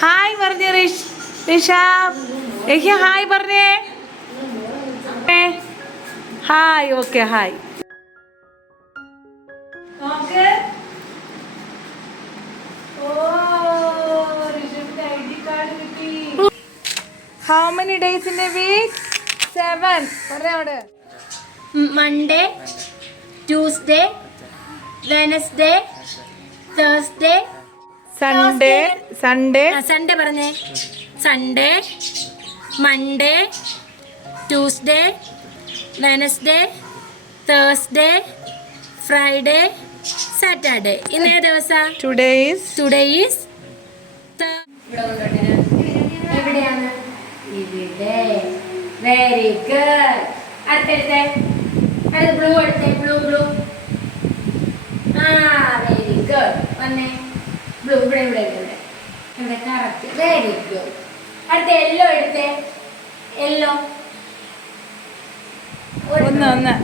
Hi പറഞ്ഞേ റിഷ് റിഷാബ്. എനിക്ക് hi പറഞ്ഞേ. Hi okay hi. How many days in a week seven പറഞ്ഞോട് Monday Tuesday Wednesday Thursday Sunday Sunday Sunday പറഞ്ഞേ. Sunday Monday Tuesday Wednesday Thursday Friday Saturday ഇന്ന് ദിവസം? Today is today is എവിടെയാണ്? ഇവിടെ. Very good അടുത്തെടുത്തേ. അടുത്ത് blue എടുത്തേ blue blue ആ വെരി ഗുഡ് വന്നേ. ഇവിടെ ഇവിടെ ഇവിടെ. ഇവിടെ കറക്റ്റ്. വെരി ഗുഡ് അടുത്ത യെല്ലോ എടുത്തേ. യെല്ലോ ഒന്ന് ഒന്ന്.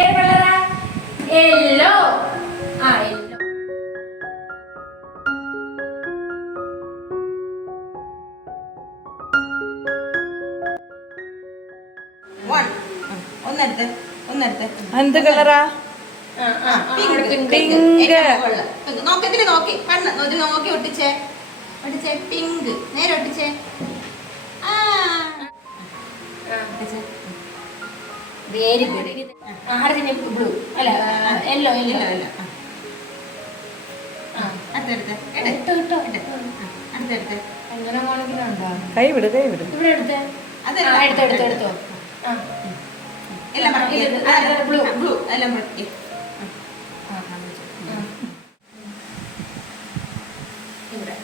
ഏത് കളറാ യെല്ലോ ആ യെല്ലോ ഒന്നെടുത്ത്. ഒന്നെടുത്ത്. എന്ത് കളറാ. നോക്കത്തിൽ നോക്കി കണ്ണ് ഒരു നോക്കി ഒട്ടിച്ചേ. ഒട്ടിച്ചേ പിങ്ക് നേരെ ഒട്ടിച്ചേ. ആ. വെരി ഗുഡ് അടുത്ത ബ്ലൂ അല്ല യെല്ലോ യെല്ലോ ഇല്ല. ആ. അടുത്തെടുത്ത് ഇട്ടോ ഇട്ടോ. എട്. അങ്ങനെ മോണെങ്കിലും ഉണ്ടോ? കൈ വിട് കൈ വിട്. ഇവിടെ എടുത്തേ. എടുത്തോ എടുത്തോ എടുത്തോ ആ. എല്ലാം ബ്ലൂ ബ്ലൂ. എല്ലാം മടക്കി. ആ, ഇവിടെ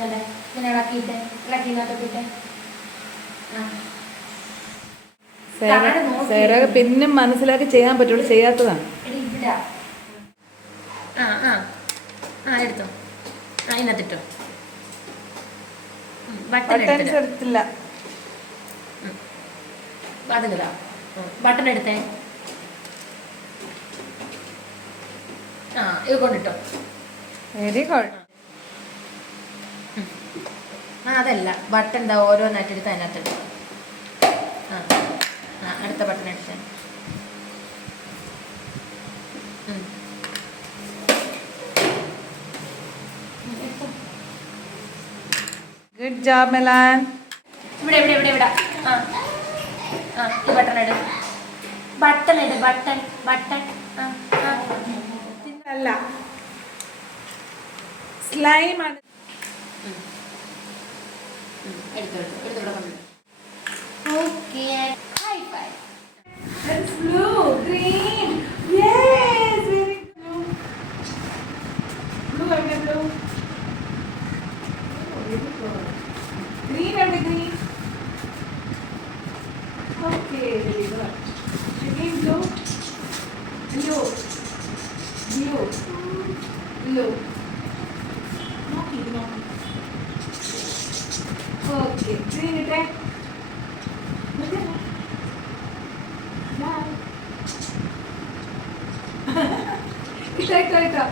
കണ്ടേ ഇതിനെ ഇളക്കിയിട്ട് ഇളക്കി നോക്കിയിട്ട് ആ. സേര സേര പിന്നെ മനസ്സിലാക്കി ചെയ്യാൻ പറ്റുള്ളൂ. ചെയ്യാത്തതാണ്. ആ ആ. ആ എടുത്തോ. ആ ബട്ടൺ എടുത്തില്ല ബട്ടൺ എടുത്തേ. ആ ഇത് കൊണ്ടിട്ടോ. Very good. അതല്ല. ബട്ടൺ എന്താ ഓരോന്നായിട്ട് എടുത്ത് അതിനകത്ത് ആ ആ അടുത്ത ബട്ടൺ എടുത്ത്. ഗുഡ് ജോബ് മെലാൻ ഇവിടെ ഇവിടെ ഇവിടെ ഇവിടെ. ആ ആ ഈ ബട്ടൺ ഇട്. ബട്ടൺ ഇട് ബട്ടൺ ബട്ടൺ ആ ആ. അല്ല സ്ലൈം ആണ് എടുത്തു എടുത്തു എടുത്തു ഇവിടെ കൊണ്ടു okay high five blue, green. Yes, very blue. Blue എവിടെ? Oh, good. Green എവിടെ green? Okay, very good. Again. Blue. Blue. Blue. നോക്കി ഇത് നോക്കി. Okay, green ഇട്ടേ. മറ്റേ Bye. ഇട്ടോ ഇട്ടോ ഇട്ടോ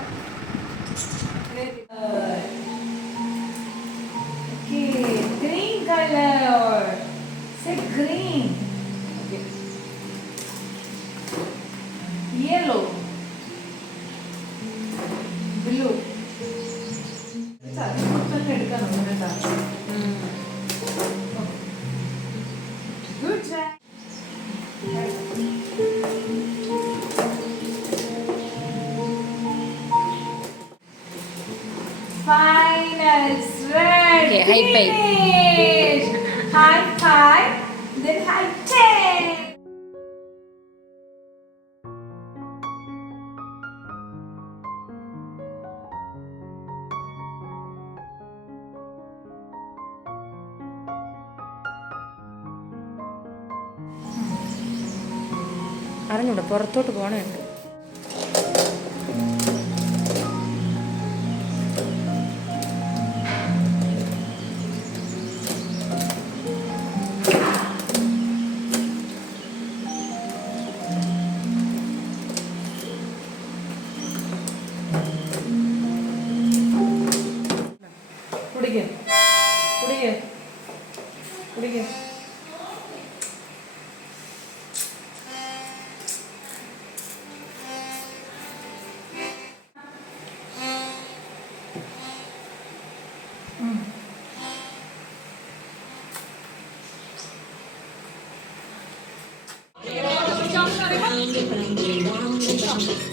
Okay, high five. High five. Then high ten. അറിഞ്ഞൂടെ പുറത്തോട്ട് പോകണുണ്ട്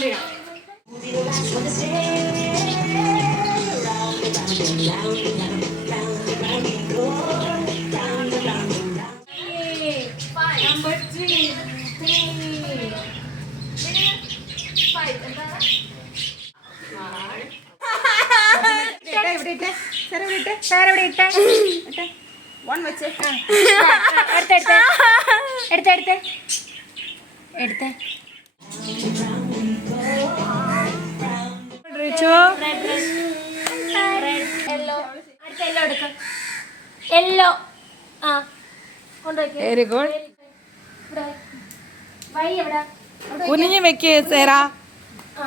श्रेया എടുത്ത എടുത്ത എടുത്ത കഴിച്ചോ യെല്ലോ ആ വെരി ഗുഡ് കുനിഞ്ഞു വെക്കേ സേരാ. ആ